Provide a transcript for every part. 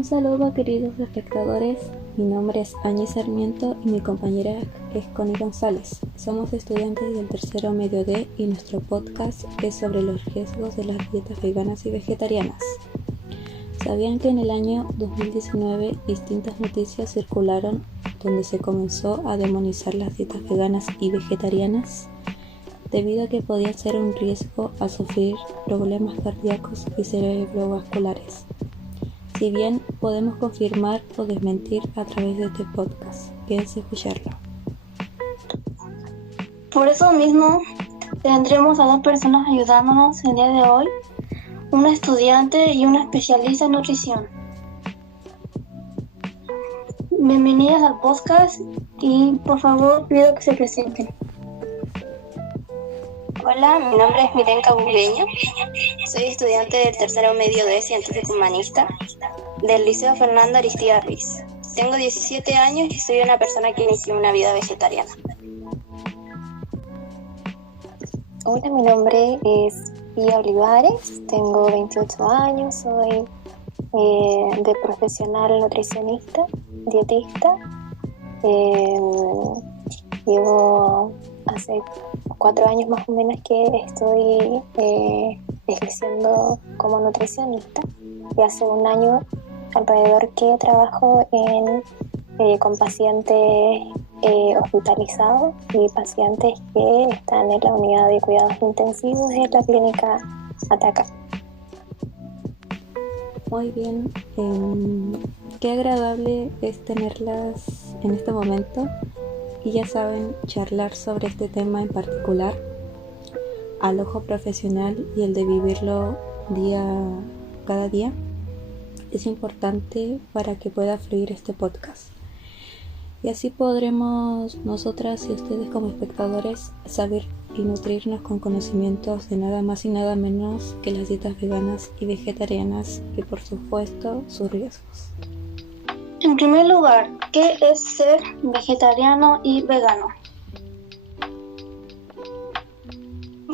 Un saludo, queridos espectadores, mi nombre es Añi Sarmiento y mi compañera es Connie González. Somos estudiantes del tercero medio D y nuestro podcast es sobre los riesgos de las dietas veganas y vegetarianas. ¿Sabían que en el año 2019 distintas noticias circularon donde se comenzó a demonizar las dietas veganas y vegetarianas? Debido a que podían ser un riesgo a sufrir problemas cardíacos y cerebrovasculares. Si bien podemos confirmar o desmentir a través de este podcast, quédense a escucharlo. Por eso mismo tendremos a dos personas ayudándonos el día de hoy, una estudiante y una especialista en nutrición. Bienvenidas al podcast y por favor pido que se presenten. Hola, mi nombre es Milenka Burgueño, soy estudiante del tercero medio de Científico Humanista del Liceo Fernando Aristide Ruiz. Tengo 17 años y soy una persona que inició una vida vegetariana. Hola, mi nombre es Pía Olivares, tengo 28 años, soy de profesional nutricionista, dietista. Llevo hace 4 años más o menos que estoy ejerciendo como nutricionista y hace 1 año alrededor que trabajo con pacientes hospitalizados y pacientes que están en la unidad de cuidados intensivos en la clínica Ataca. Muy bien, qué agradable es tenerlas en este momento. Y ya saben, charlar sobre este tema en particular al ojo profesional y el de vivirlo cada día es importante para que pueda fluir este podcast. Y así podremos nosotras y ustedes como espectadores saber y nutrirnos con conocimientos de nada más y nada menos que las dietas veganas y vegetarianas y por supuesto sus riesgos. En primer lugar, ¿qué es ser vegetariano y vegano?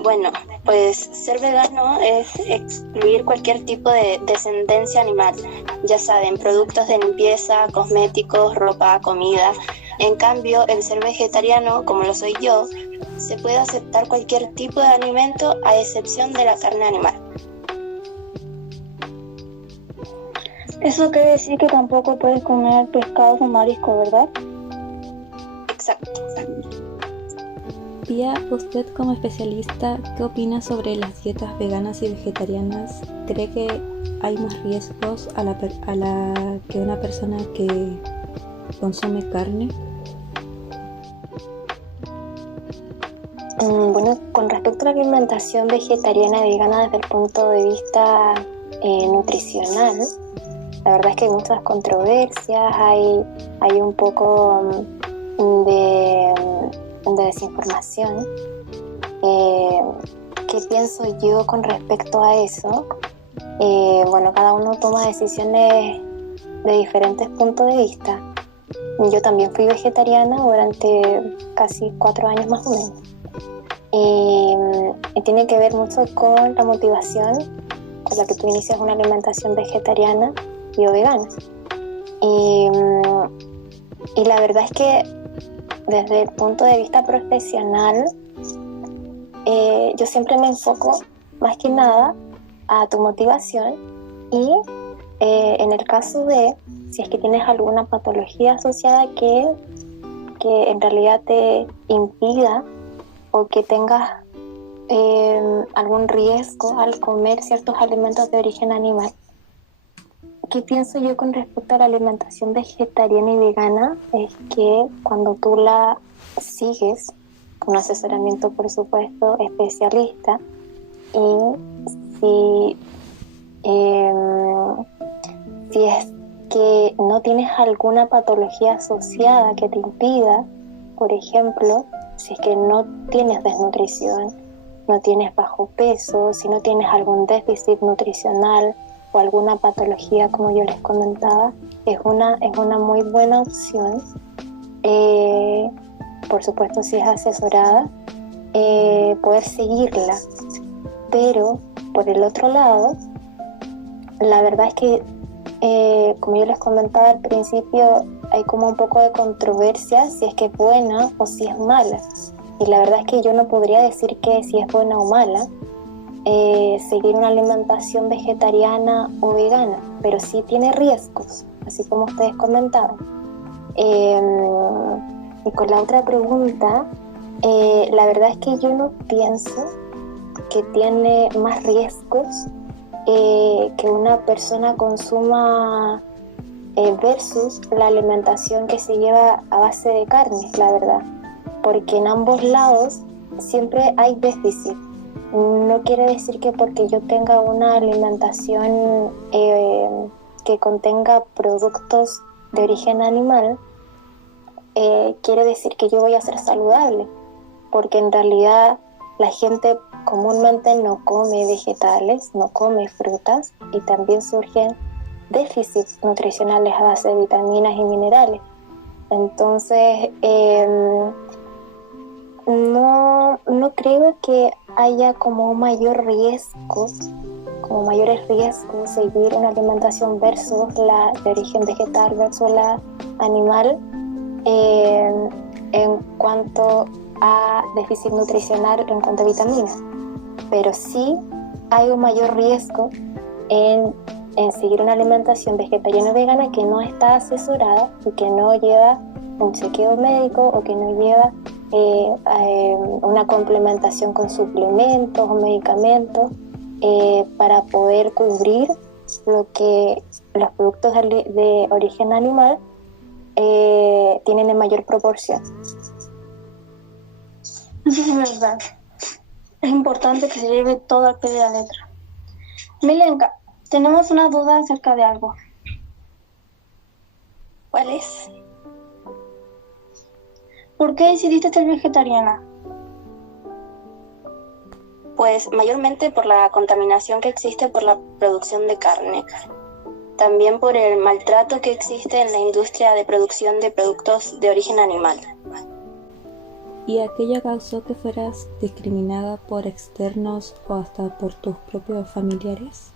Bueno, pues ser vegano es excluir cualquier tipo de descendencia animal, ya saben, productos de limpieza, cosméticos, ropa, comida. En cambio, el ser vegetariano, como lo soy yo, se puede aceptar cualquier tipo de alimento a excepción de la carne animal. Eso quiere decir que tampoco puedes comer pescados o mariscos, ¿verdad? Exacto. Pía, usted como especialista, ¿qué opina sobre las dietas veganas y vegetarianas? ¿Cree que hay más riesgos a la que una persona que consume carne? Bueno, con respecto a la alimentación vegetariana y vegana desde el punto de vista nutricional, la verdad es que hay muchas controversias, hay un poco de desinformación. ¿Qué pienso yo con respecto a eso? Bueno, cada uno toma decisiones de diferentes puntos de vista. Yo también fui vegetariana durante casi 4 años más o menos. Y tiene que ver mucho con la motivación con la que tú inicias una alimentación vegetariana y o vegana. Y la verdad es que desde el punto de vista profesional, yo siempre me enfoco más que nada a tu motivación y en el caso de si es que tienes alguna patología asociada que en realidad te impida o que tengas algún riesgo al comer ciertos alimentos de origen animal. ¿Qué pienso yo con respecto a la alimentación vegetariana y vegana? Es que cuando tú la sigues con asesoramiento, por supuesto, especialista, y si es que no tienes alguna patología asociada que te impida, por ejemplo, si es que no tienes desnutrición, no tienes bajo peso, si no tienes algún déficit nutricional o alguna patología, como yo les comentaba, es una muy buena opción, por supuesto si es asesorada, poder seguirla. Pero por el otro lado, la verdad es que como yo les comentaba al principio, hay como un poco de controversia si es que es buena o si es mala. Y la verdad es que yo no podría decir que si es buena o mala seguir una alimentación vegetariana o vegana, pero sí tiene riesgos, así como ustedes comentaban. Y con la otra pregunta, la verdad es que yo no pienso que tiene más riesgos que una persona consuma versus la alimentación que se lleva a base de carnes, la verdad, porque en ambos lados siempre hay déficit. No quiere decir que porque yo tenga una alimentación que contenga productos de origen animal, quiere decir que yo voy a ser saludable, porque en realidad la gente comúnmente no come vegetales, no come frutas, y también surgen déficits nutricionales a base de vitaminas y minerales. Entonces, no creo que haya como mayores riesgos seguir una alimentación versus la de origen vegetal versus la animal en cuanto a déficit nutricional, en cuanto a vitaminas. Pero sí hay un mayor riesgo en seguir una alimentación vegetariana o vegana que no está asesorada y que no lleva un chequeo médico o que no lleva una complementación con suplementos o medicamentos para poder cubrir lo que los productos de origen animal tienen en mayor proporción. Sí, es verdad. Es importante que se lleve todo al pie de la letra. Milenka, tenemos una duda acerca de algo. ¿Cuál es? ¿Por qué decidiste ser vegetariana? Pues mayormente por la contaminación que existe por la producción de carne. También por el maltrato que existe en la industria de producción de productos de origen animal. ¿Y aquello causó que fueras discriminada por externos o hasta por tus propios familiares?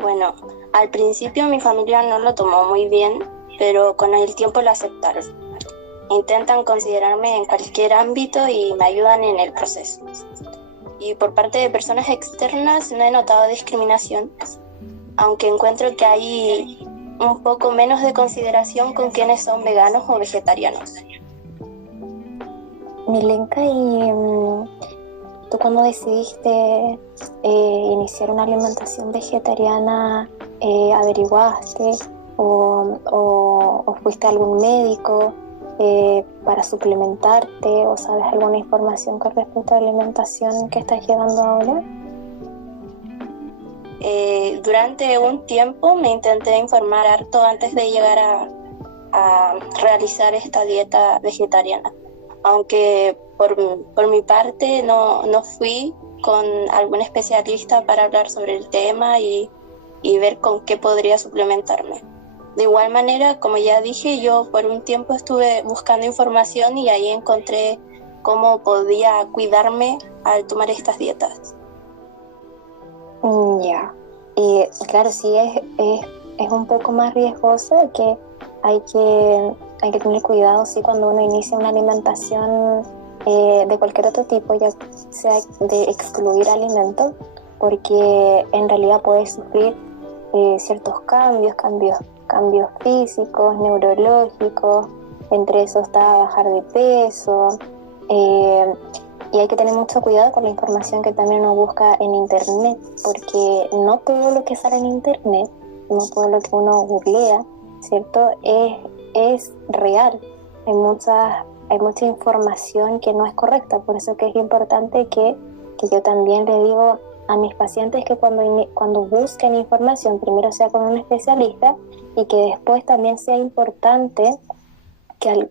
Bueno, al principio mi familia no lo tomó muy bien, pero con el tiempo lo aceptaron. Intentan considerarme en cualquier ámbito y me ayudan en el proceso. Y por parte de personas externas no he notado discriminación, aunque encuentro que hay un poco menos de consideración con quienes son veganos o vegetarianos. Milenka, ¿y tú cuando decidiste iniciar una alimentación vegetariana, averiguaste o fuiste a algún médico para suplementarte, o sabes alguna información con respecto a la alimentación que estás llevando ahora? Durante un tiempo me intenté informar harto antes de llegar a realizar esta dieta vegetariana, aunque por mi parte no fui con algún especialista para hablar sobre el tema y ver con qué podría suplementarme. De igual manera, como ya dije, yo por un tiempo estuve buscando información y ahí encontré cómo podía cuidarme al tomar estas dietas. Ya. Y claro, sí es un poco más riesgoso, que hay que tener cuidado, sí, cuando uno inicia una alimentación de cualquier otro tipo, ya sea de excluir alimentos, porque en realidad puedes sufrir ciertos cambios físicos, neurológicos. Entre eso está bajar de peso, y hay que tener mucho cuidado con la información que también uno busca en internet, porque no todo lo que sale en internet, no todo lo que uno googlea, ¿cierto?, es real. Hay mucha información que no es correcta. Por eso que es importante que yo también le digo a mis pacientes que cuando busquen información, primero sea con un especialista, y que después también sea importante que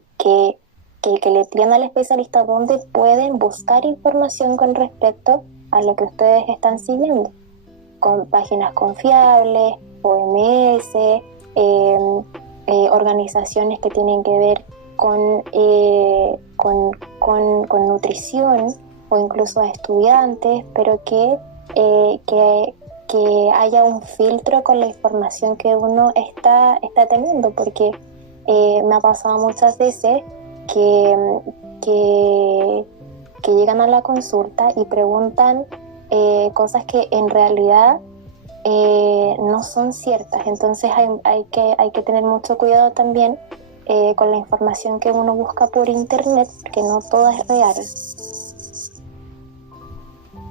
le pidan al especialista dónde pueden buscar información con respecto a lo que ustedes están siguiendo, con páginas confiables, OMS, organizaciones que tienen que ver con nutrición, o incluso a estudiantes, pero que que haya un filtro con la información que uno está teniendo, porque me ha pasado muchas veces que llegan a la consulta y preguntan cosas que en realidad no son ciertas. Entonces hay que tener mucho cuidado también con la información que uno busca por internet, porque no toda es real.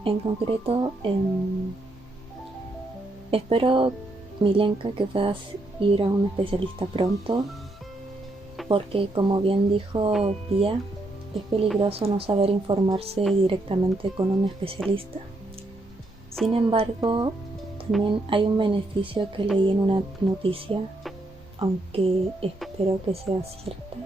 En concreto, espero, Milenka, que puedas ir a un especialista pronto, porque como bien dijo Pía, es peligroso no saber informarse directamente con un especialista. Sin embargo, también hay un beneficio que leí en una noticia, aunque espero que sea cierta,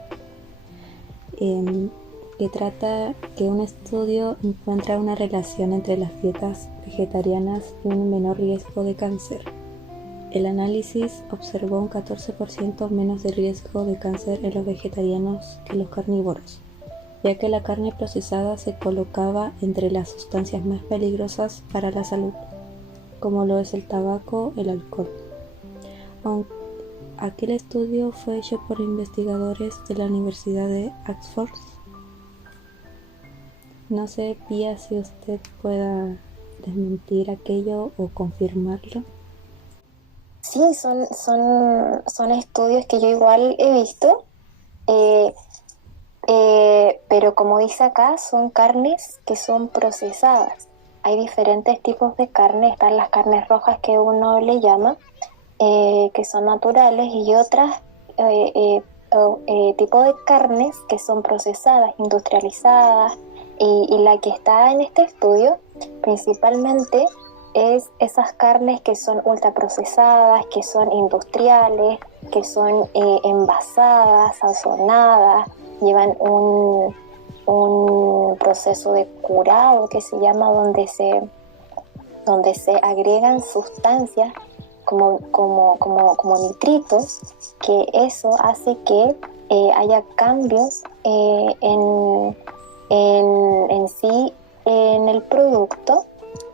que trata que un estudio encuentra una relación entre las dietas vegetarianas y un menor riesgo de cáncer. El análisis observó un 14% menos de riesgo de cáncer en los vegetarianos que los carnívoros, ya que la carne procesada se colocaba entre las sustancias más peligrosas para la salud, como lo es el tabaco, el alcohol. Aquel estudio fue hecho por investigadores de la Universidad de Oxford. No sé, Pía, si usted pueda desmentir aquello o confirmarlo. Sí, son estudios que yo igual he visto, pero como dice acá, son carnes que son procesadas. Hay diferentes tipos de carne, están las carnes rojas que uno le llama, que son naturales, y otras tipos de carnes que son procesadas, industrializadas, y la que está en este estudio principalmente es esas carnes que son ultraprocesadas, que son industriales, que son envasadas, sazonadas, llevan un proceso de curado que se llama, donde se agregan sustancias como nitritos, que eso hace que haya cambios en sí en el producto,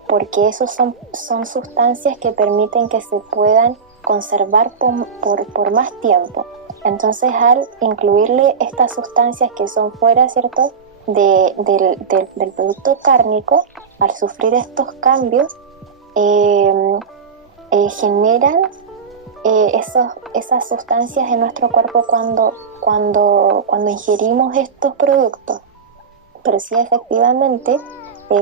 porque esos son sustancias que permiten que se puedan conservar por más tiempo. Entonces, al incluirle estas sustancias que son fuera, ¿cierto?, del producto cárnico, al sufrir estos cambios, generan esas sustancias en nuestro cuerpo cuando ingerimos estos productos. Pero sí, efectivamente,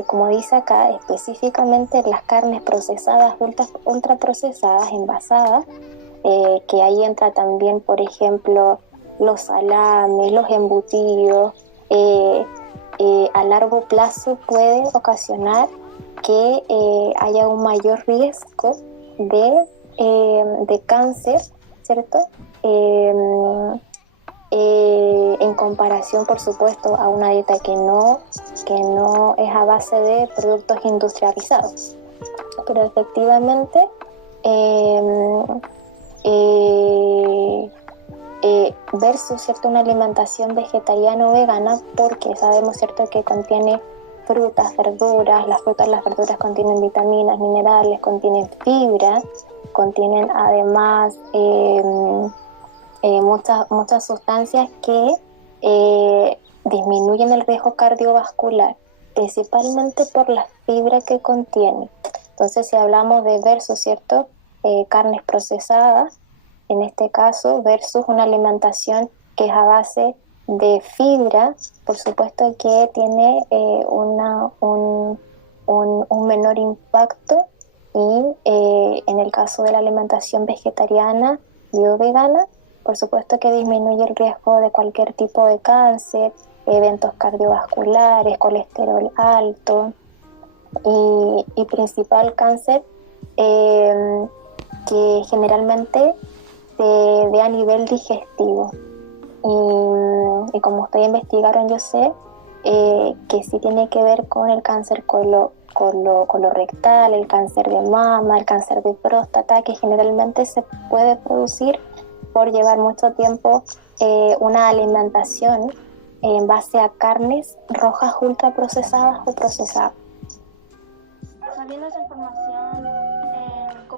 como dice acá, específicamente las carnes procesadas, ultraprocesadas, envasadas, que ahí entra también, por ejemplo, los salames, los embutidos, a largo plazo puede ocasionar que haya un mayor riesgo de cáncer, ¿cierto? En comparación, por supuesto, a una dieta que no es a base de productos industrializados. Pero efectivamente, versus, ¿cierto?, una alimentación vegetariana o vegana, porque sabemos, ¿cierto?, que contiene frutas, verduras. Las frutas, las verduras contienen vitaminas, minerales, contienen fibra, contienen además muchas sustancias que disminuyen el riesgo cardiovascular, principalmente por la fibra que contiene. Entonces, si hablamos de versus, ¿cierto?, carnes procesadas, en este caso, versus una alimentación que es a base de fibra, por supuesto que tiene un menor impacto, y en el caso de la alimentación vegetariana y o vegana, por supuesto que disminuye el riesgo de cualquier tipo de cáncer, eventos cardiovasculares, colesterol alto y principal cáncer que generalmente se ve a nivel digestivo. Y como ustedes investigaron, yo sé que sí tiene que ver con el cáncer colorectal, el cáncer de mama, el cáncer de próstata, que generalmente se puede producir por llevar mucho tiempo una alimentación en base a carnes rojas ultraprocesadas o procesadas. Sabiendo esa información,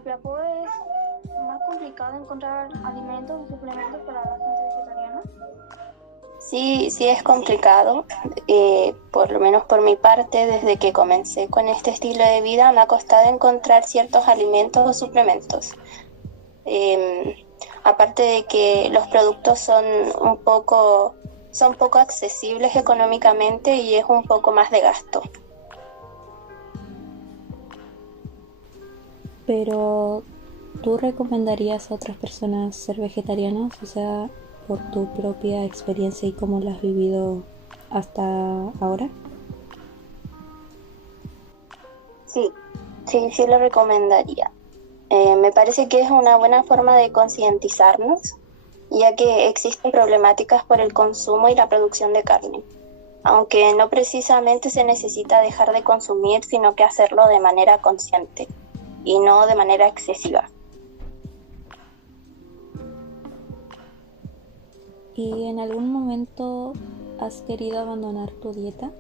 Copiapó es más complicado encontrar alimentos y suplementos para la gente vegetariana. Sí, sí es complicado, por lo menos por mi parte, desde que comencé con este estilo de vida me ha costado encontrar ciertos alimentos o suplementos. Aparte de que los productos son poco accesibles económicamente y es un poco más de gasto. Pero, ¿tú recomendarías a otras personas ser vegetarianas? O sea, por tu propia experiencia y cómo lo has vivido hasta ahora. Sí, sí lo recomendaría. Me parece que es una buena forma de concientizarnos, ya que existen problemáticas por el consumo y la producción de carne, aunque no precisamente se necesita dejar de consumir, sino que hacerlo de manera consciente y no de manera excesiva. ¿Y en algún momento has querido abandonar tu dieta?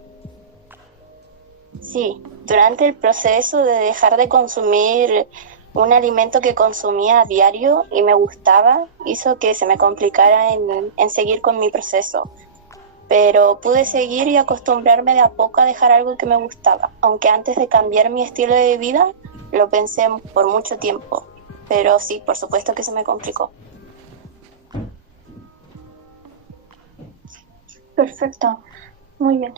Sí, durante el proceso de dejar de consumir un alimento que consumía a diario y me gustaba, hizo que se me complicara en seguir con mi proceso. Pero pude seguir y acostumbrarme de a poco a dejar algo que me gustaba, aunque antes de cambiar mi estilo de vida lo pensé por mucho tiempo. Pero sí, por supuesto que se me complicó. Perfecto, muy bien.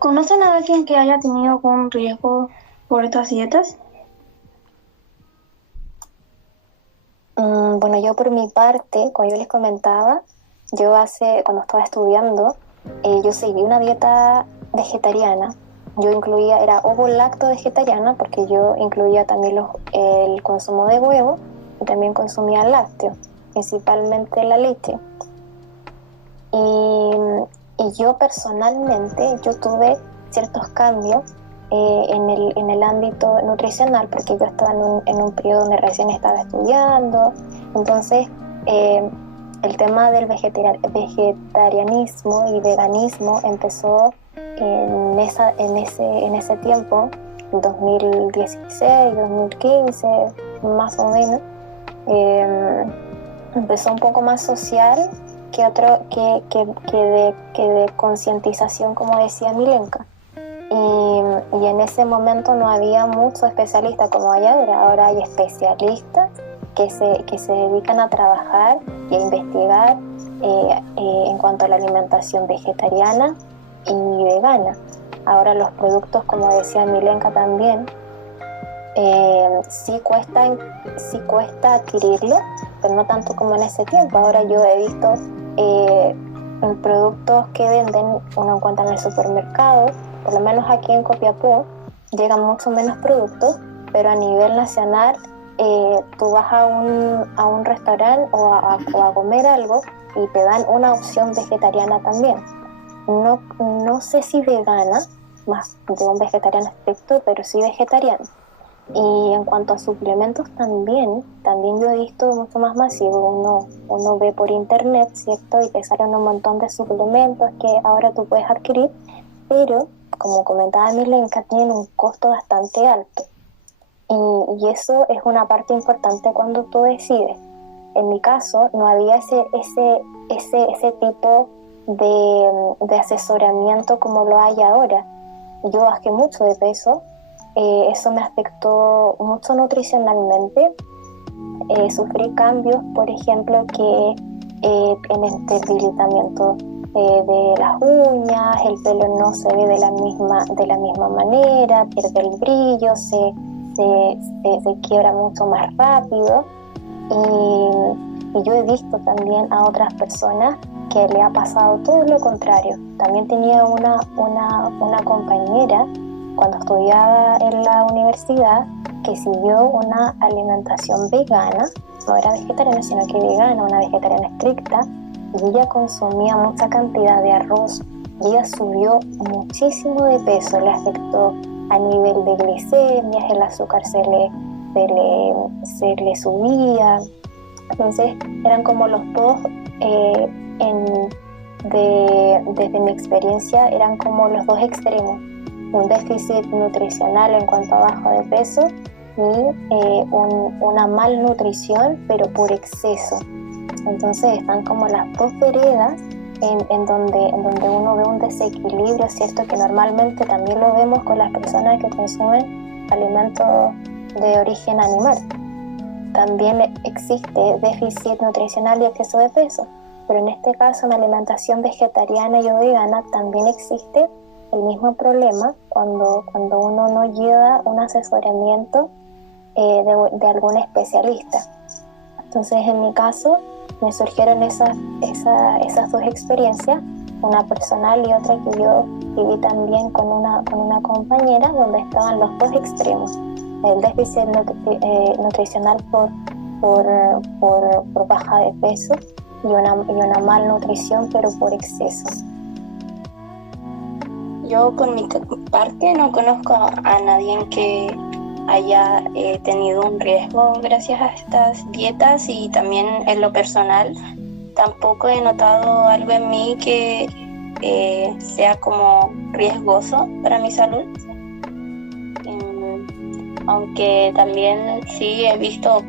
¿Conocen a alguien que haya tenido algún riesgo por estas dietas? Bueno, yo por mi parte, como yo les comentaba, cuando estaba estudiando, yo seguí una dieta vegetariana. Era ovo-lacto vegetariana porque yo incluía también el consumo de huevo y también consumía lácteo, principalmente la leche. Y yo personalmente, yo tuve ciertos cambios en el ámbito nutricional, porque yo estaba en un periodo donde recién estaba estudiando. Entonces el tema del vegetarianismo y veganismo empezó en ese tiempo, 2016, 2015 más o menos. Empezó un poco más social que de concientización, como decía Milenka. Y en ese momento no había muchos especialistas como hay ahora. Ahora hay especialistas que se dedican a trabajar y a investigar en cuanto a la alimentación vegetariana y vegana. Ahora los productos, como decía Milenka también, sí cuesta adquirirlo, pero no tanto como en ese tiempo. Ahora yo he visto productos que venden, uno encuentra en el supermercado. Por lo menos aquí en Copiapó llegan mucho menos productos, pero a nivel nacional tú vas a un restaurante o a comer algo y te dan una opción vegetariana también. No sé si vegana, más de un vegetariano estricto, pero sí vegetariano. Y en cuanto a suplementos también yo he visto mucho más masivo. Uno ve por internet, ¿cierto? Y te salen un montón de suplementos que ahora tú puedes adquirir, pero como comentaba Milenka, tienen un costo bastante alto. Y eso es una parte importante cuando tú decides. En mi caso no había ese tipo de asesoramiento como lo hay ahora. Yo bajé mucho de peso, eso me afectó mucho nutricionalmente. Sufrí cambios, por ejemplo, que en el debilitamiento de las uñas, el pelo no se ve de la misma manera, pierde el brillo, se quiebra mucho más rápido. Y yo he visto también a otras personas que le ha pasado todo lo contrario. También tenía una compañera cuando estudiaba en la universidad que siguió una alimentación vegana, no era vegetariana sino que vegana, una vegetariana estricta, y ella consumía mucha cantidad de arroz y ella subió muchísimo de peso, le afectó a nivel de glicemias, el azúcar se le subía. Entonces eran como los dos, desde mi experiencia, eran como los dos extremos, un déficit nutricional en cuanto a bajo de peso una malnutrición, pero por exceso. Entonces están como las dos veredas en donde uno ve un desequilibrio, ¿cierto? Que normalmente también lo vemos con las personas que consumen alimentos de origen animal. También existe déficit nutricional y exceso de peso, pero en este caso en la alimentación vegetariana y o vegana también existe el mismo problema cuando uno no lleva un asesoramiento de algún especialista. Entonces en mi caso me surgieron esas dos experiencias, una personal y otra que yo viví también con una compañera, donde estaban los dos extremos: el déficit nutricional por baja de peso y una malnutrición pero por exceso. Yo por mi parte no conozco a nadie que haya tenido un riesgo gracias a estas dietas, y también en lo personal tampoco he notado algo en mí que sea como riesgoso para mi salud. Aunque también sí he visto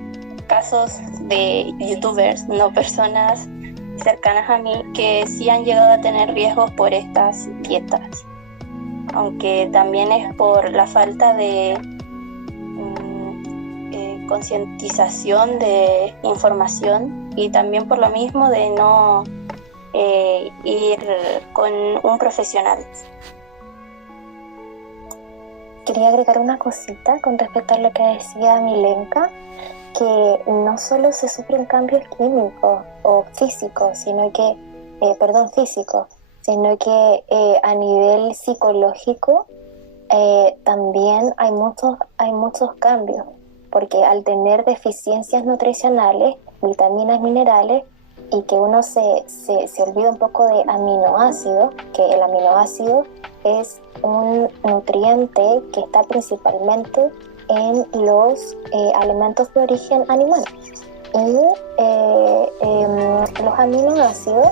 casos de youtubers, no personas cercanas a mí, que sí han llegado a tener riesgos por estas dietas, aunque también es por la falta de concientización de información, y también por lo mismo de no ir con un profesional. Quería agregar una cosita con respecto a lo que decía Milenka, que no solo se sufren cambios químicos o físicos, sino que a nivel psicológico también hay muchos cambios, porque al tener deficiencias nutricionales, vitaminas, minerales, y que uno se olvida un poco de aminoácidos, que el aminoácido es un nutriente que está principalmente en los alimentos de origen animal. Y los aminoácidos,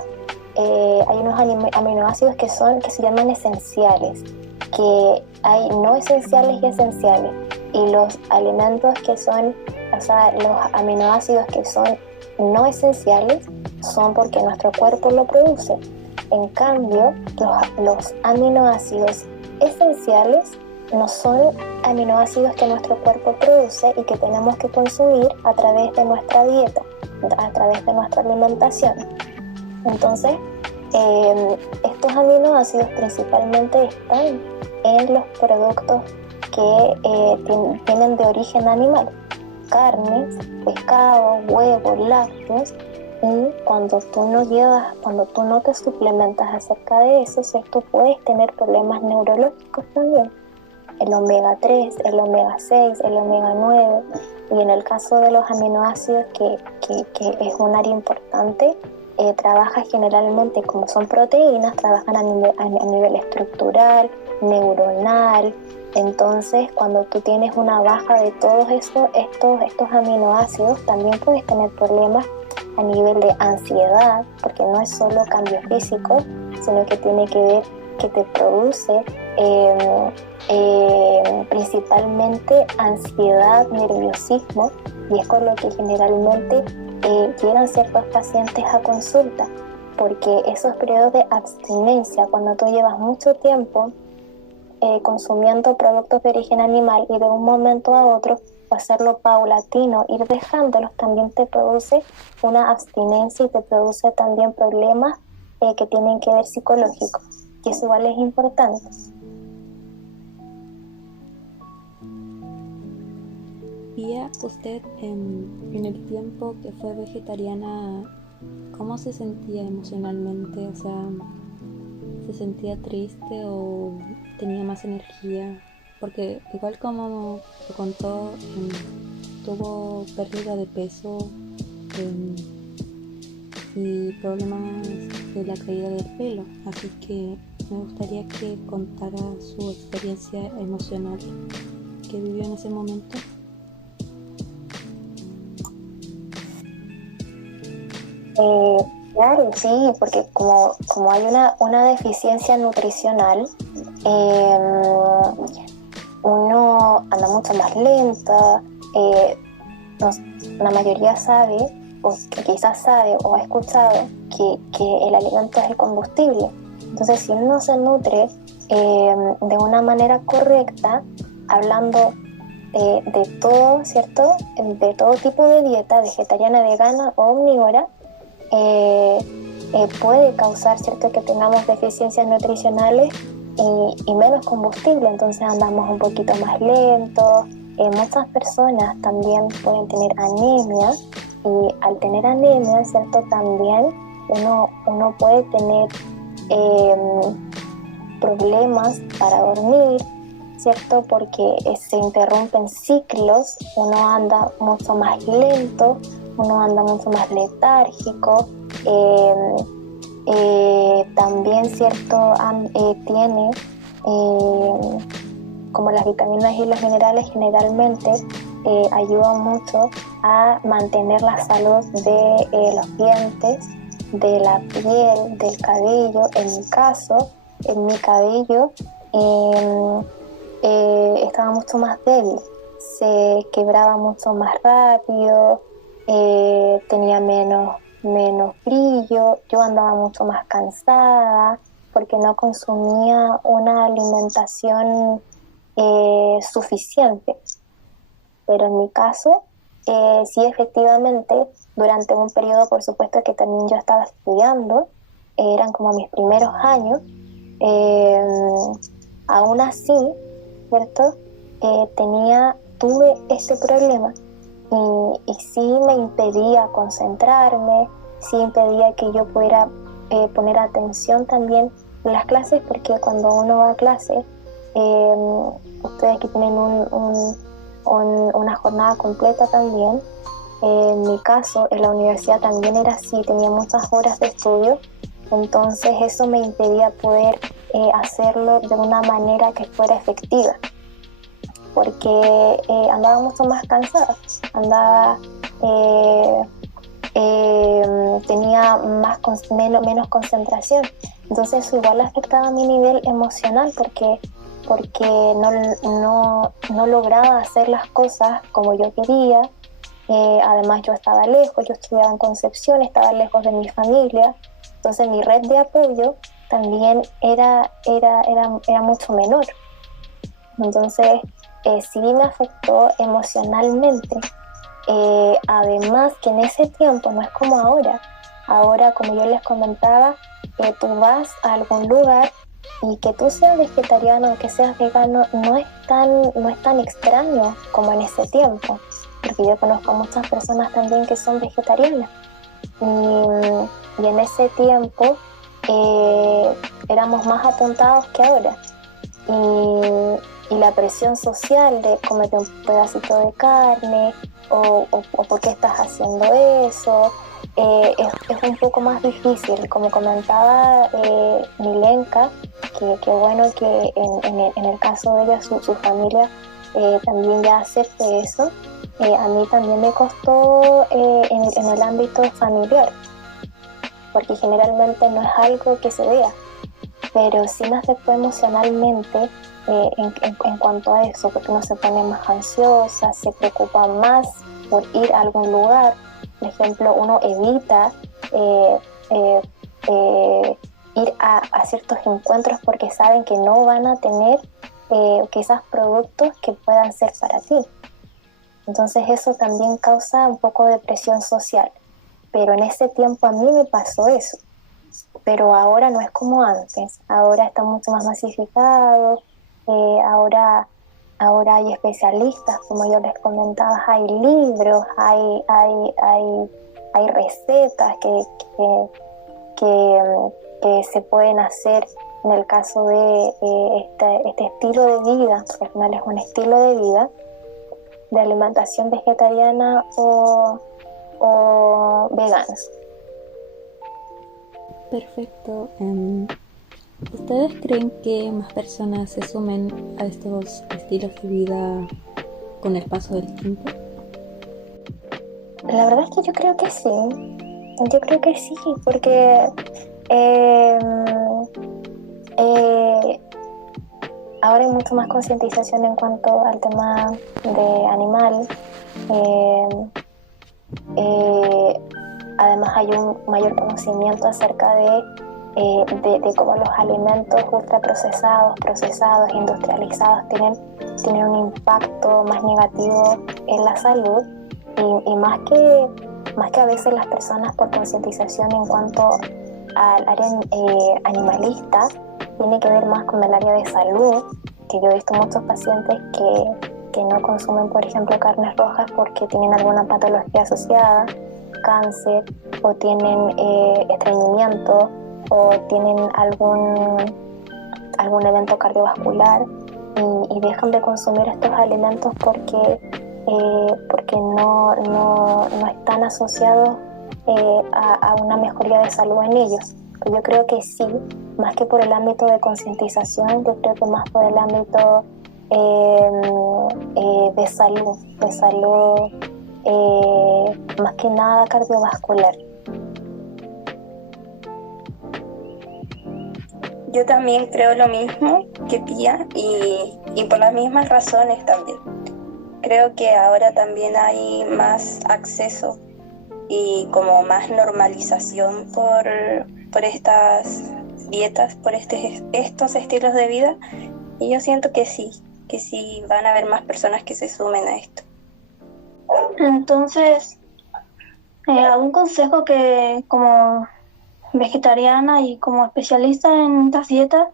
hay unos aminoácidos que se llaman esenciales, que hay no esenciales y esenciales. Y los alimentos los aminoácidos que son no esenciales son porque nuestro cuerpo lo produce. En cambio, los aminoácidos esenciales no son aminoácidos que nuestro cuerpo produce y que tenemos que consumir a través de nuestra dieta, a través de nuestra alimentación. Entonces, estos aminoácidos principalmente están en los productos que tienen de origen animal: carnes, pescado, huevos, lácteos. Y cuando tú no te suplementas acerca de eso, tú puedes tener problemas neurológicos también. El omega 3, el omega 6, el omega 9, y en el caso de los aminoácidos, que es un área importante, trabaja generalmente, como son proteínas, trabajan a nivel estructural, neuronal. Entonces, cuando tú tienes una baja de todos estos aminoácidos, también puedes tener problemas a nivel de ansiedad, porque no es solo cambio físico, sino que tiene que ver que te produce principalmente ansiedad, nerviosismo, y es con lo que generalmente llegan ciertos pacientes a consulta, porque esos periodos de abstinencia, cuando tú llevas mucho tiempo consumiendo productos de origen animal y de un momento a otro hacerlo paulatino, ir dejándolos, también te produce una abstinencia y te produce también problemas que tienen que ver psicológicos, y eso igual es importante. Pía, usted en el tiempo que fue vegetariana, ¿cómo se sentía emocionalmente? O sea, ¿se sentía triste o tenía más energía? Porque igual como lo contó, tuvo pérdida de peso y problemas de la caída del pelo, así que me gustaría que contara su experiencia emocional que vivió en ese momento. Claro, sí, porque como hay una deficiencia nutricional, uno anda mucho más lenta, la mayoría sabe, o quizás sabe o ha escuchado que el alimento es el combustible. Entonces, si uno se nutre de una manera correcta, hablando de todo, ¿cierto? De todo tipo de dieta, vegetariana, vegana o omnívora, puede causar, ¿cierto?, que tengamos deficiencias nutricionales y menos combustible, entonces andamos un poquito más lentos. Muchas personas también pueden tener anemia, y al tener anemia, ¿cierto?, también uno puede tener problemas para dormir, ¿cierto?, porque se interrumpen ciclos, uno anda mucho más lento, uno anda mucho más letárgico. También, ¿cierto?, tiene como las vitaminas y los minerales generalmente ayudan mucho a mantener la salud de los dientes, de la piel, del cabello. En mi cabello estaba mucho más débil, se quebraba mucho más rápido, tenía menos brillo, yo andaba mucho más cansada porque no consumía una alimentación suficiente. Pero en mi caso, sí, efectivamente, durante un periodo, por supuesto, que también yo estaba estudiando, eran como mis primeros años, aún así, ¿cierto?, tuve este problema y sí me impedía concentrarme, sí impedía que yo pudiera poner atención también en las clases, porque cuando uno va a clase, ustedes que tienen una jornada completa también, en mi caso en la universidad también era así, tenía muchas horas de estudio, entonces eso me impedía poder hacerlo de una manera que fuera efectiva, porque andaba mucho más cansada, tenía menos concentración, entonces eso igual afectaba a mi nivel emocional, porque no lograba hacer las cosas como yo quería. Además yo estaba lejos, yo estudiaba en Concepción, estaba lejos de mi familia, entonces mi red de apoyo también era mucho menor. Entonces sí me afectó emocionalmente. Además que en ese tiempo no es como ahora como yo les comentaba, tú vas a algún lugar y que tú seas vegetariano o que seas vegano no es tan extraño como en ese tiempo, porque yo conozco a muchas personas también que son vegetarianas y en ese tiempo éramos más apuntados que ahora, y la presión social de comerte un pedacito de carne o por qué estás haciendo eso, es un poco más difícil. Como comentaba Milenka, que bueno que en el caso de ella, su familia también ya acepte eso. A mí también me costó en el ámbito familiar, porque generalmente no es algo que se vea, pero sí me afectó emocionalmente en cuanto a eso, porque uno se pone más ansiosa, se preocupa más por ir a algún lugar. Por ejemplo, uno evita ir a ciertos encuentros porque saben que no van a tener quizás productos que puedan ser para ti. Entonces eso también causa un poco de presión social. Pero en ese tiempo a mí me pasó eso. Pero ahora no es como antes. Ahora está mucho más masificado. Ahora hay especialistas, como yo les comentaba, hay libros, hay recetas que se pueden hacer en el caso de este estilo de vida, porque al final es un estilo de vida, de alimentación vegetariana o vegana. Perfecto. ¿Ustedes creen que más personas se sumen a estos estilos de vida con el paso del tiempo? La verdad es que yo creo que sí. Yo creo que sí, porque ahora hay mucho más concientización en cuanto al tema de animal. Además hay un mayor conocimiento acerca de cómo los alimentos ultraprocesados, procesados, industrializados tienen un impacto más negativo en la salud y más que a veces las personas por concientización en cuanto al área animalista, tiene que ver más con el área de salud, que yo he visto muchos pacientes que no consumen, por ejemplo, carnes rojas porque tienen alguna patología asociada, cáncer, o tienen estreñimiento, o tienen algún evento cardiovascular y dejan de consumir estos alimentos porque no están asociados a una mejoría de salud en ellos. Yo creo que sí, más que por el ámbito de concientización, yo creo que más por el ámbito de salud, más que nada cardiovascular. Yo también creo lo mismo que Pía y por las mismas razones también. Creo que ahora también hay más acceso y como más normalización por estas dietas, por estos estilos de vida, y yo siento que sí van a haber más personas que se sumen a esto. Entonces, ¿algún consejo que como vegetariana y como especialista en estas dietas,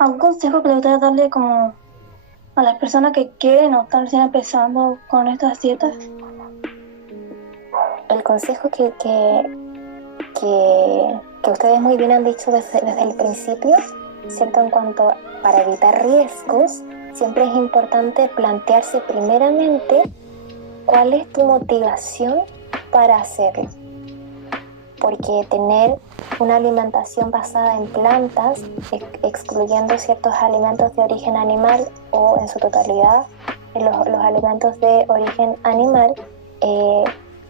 algún consejo que le gustaría darle como a las personas que quieren o están recién empezando con estas dietas? El consejo que ustedes muy bien han dicho desde el principio, ¿cierto? En cuanto para evitar riesgos, siempre es importante plantearse primeramente cuál es tu motivación para hacerlo. Porque tener una alimentación basada en plantas, excluyendo ciertos alimentos de origen animal o en su totalidad los alimentos de origen animal,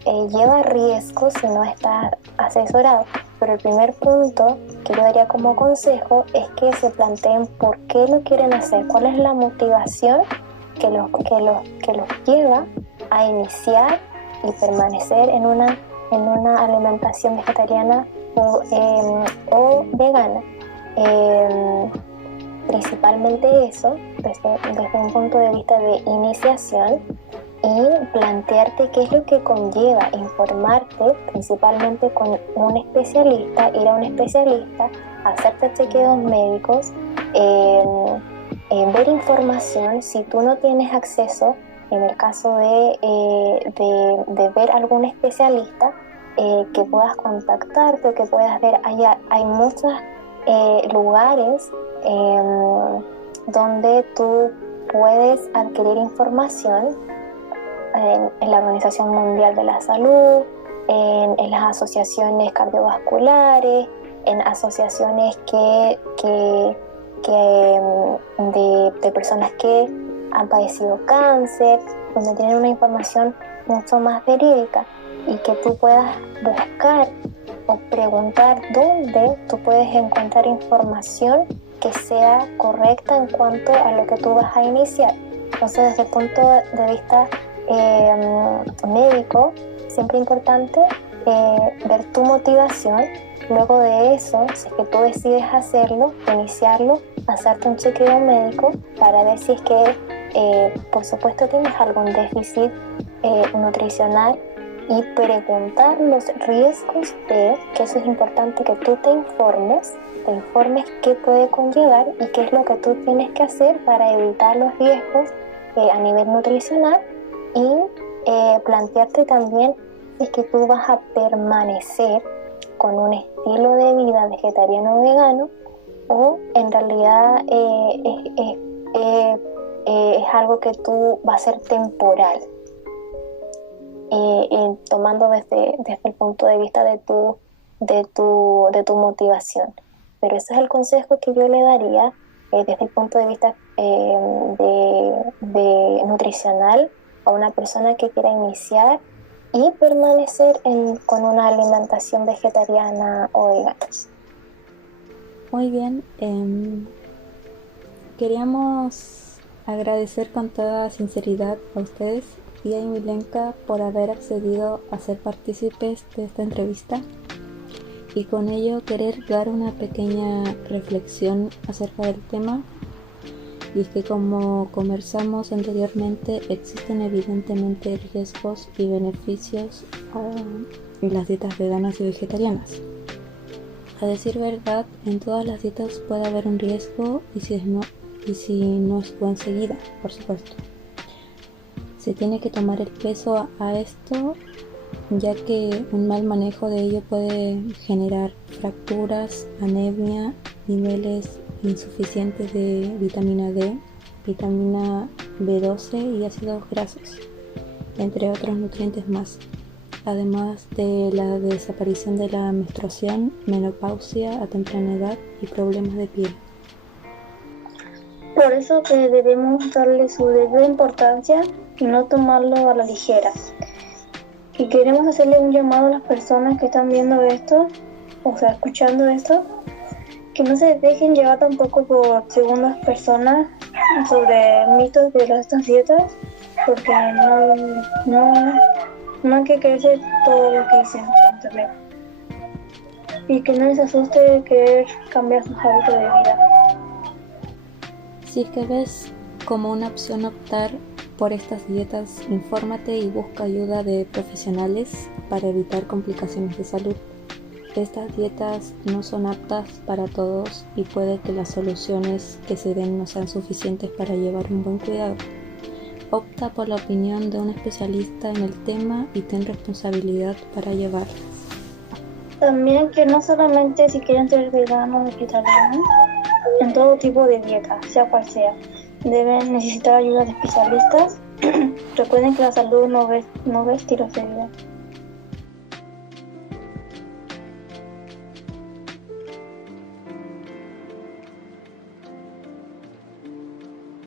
lleva riesgos si no está asesorado. Pero el primer punto que yo daría como consejo es que se planteen por qué lo quieren hacer, cuál es la motivación que los lleva a iniciar y permanecer en una alimentación vegetariana o vegana. Principalmente eso, desde un punto de vista de iniciación, y plantearte qué es lo que conlleva, informarte principalmente con un especialista, ir a un especialista, hacerte chequeos médicos, ver información. Si tú no tienes acceso, en el caso de ver algún especialista, que puedas contactarte o que puedas ver, hay muchos lugares donde tú puedes adquirir información en la Organización Mundial de la Salud, en las asociaciones cardiovasculares, en asociaciones de personas que han padecido cáncer, donde tienen una información mucho más verídica y que tú puedas buscar o preguntar dónde tú puedes encontrar información que sea correcta en cuanto a lo que tú vas a iniciar. Entonces, desde el punto de vista médico, siempre es importante ver tu motivación. Luego de eso, si es que tú decides hacerlo, iniciarlo, hacerte un chequeo médico para ver si es que, por supuesto, tienes algún déficit nutricional, y preguntar los riesgos que eso es importante que tú te informes qué puede conllevar y qué es lo que tú tienes que hacer para evitar los riesgos a nivel nutricional, y plantearte también si es que tú vas a permanecer con un estilo de vida vegetariano o vegano, o en realidad es algo que tú va a ser temporal, tomando desde el punto de vista de tu motivación. Pero ese es el consejo que yo le daría desde el punto de vista de nutricional a una persona que quiera iniciar y permanecer con una alimentación vegetariana o vegana. Muy bien. Queríamos agradecer con toda sinceridad a ustedes y a Milenka por haber accedido a ser partícipes de esta entrevista y con ello querer dar una pequeña reflexión acerca del tema. Y es que, como conversamos anteriormente, existen evidentemente riesgos y beneficios en las dietas veganas y vegetarianas. A decir verdad, en todas las dietas puede haber un riesgo y si no es buen seguida, por supuesto. Se tiene que tomar el peso a esto, ya que un mal manejo de ello puede generar fracturas, anemia, niveles insuficientes de vitamina D, vitamina B12 y ácidos grasos, entre otros nutrientes más, además de la desaparición de la menstruación, menopausia a temprana edad y problemas de piel. Por eso que debemos darle su debida importancia y no tomarlo a la ligera. Y queremos hacerle un llamado a las personas que están viendo esto, o sea, escuchando esto, que no se dejen llevar tampoco por segundas personas sobre mitos de estas dietas, porque no hay que creerse todo lo que dicen por internet. Y que no les asuste querer cambiar sus hábitos de vida. Si es que ves como una opción optar por estas dietas, infórmate y busca ayuda de profesionales para evitar complicaciones de salud. Estas dietas no son aptas para todos y puede que las soluciones que se den no sean suficientes para llevar un buen cuidado. Opta por la opinión de un especialista en el tema y ten responsabilidad para llevarlas. También que no solamente si quieren ser veganos o vegetarianos, en todo tipo de dieta, sea cual sea, deben necesitar ayuda de especialistas. Recuerden que la salud no ve estilos de vida.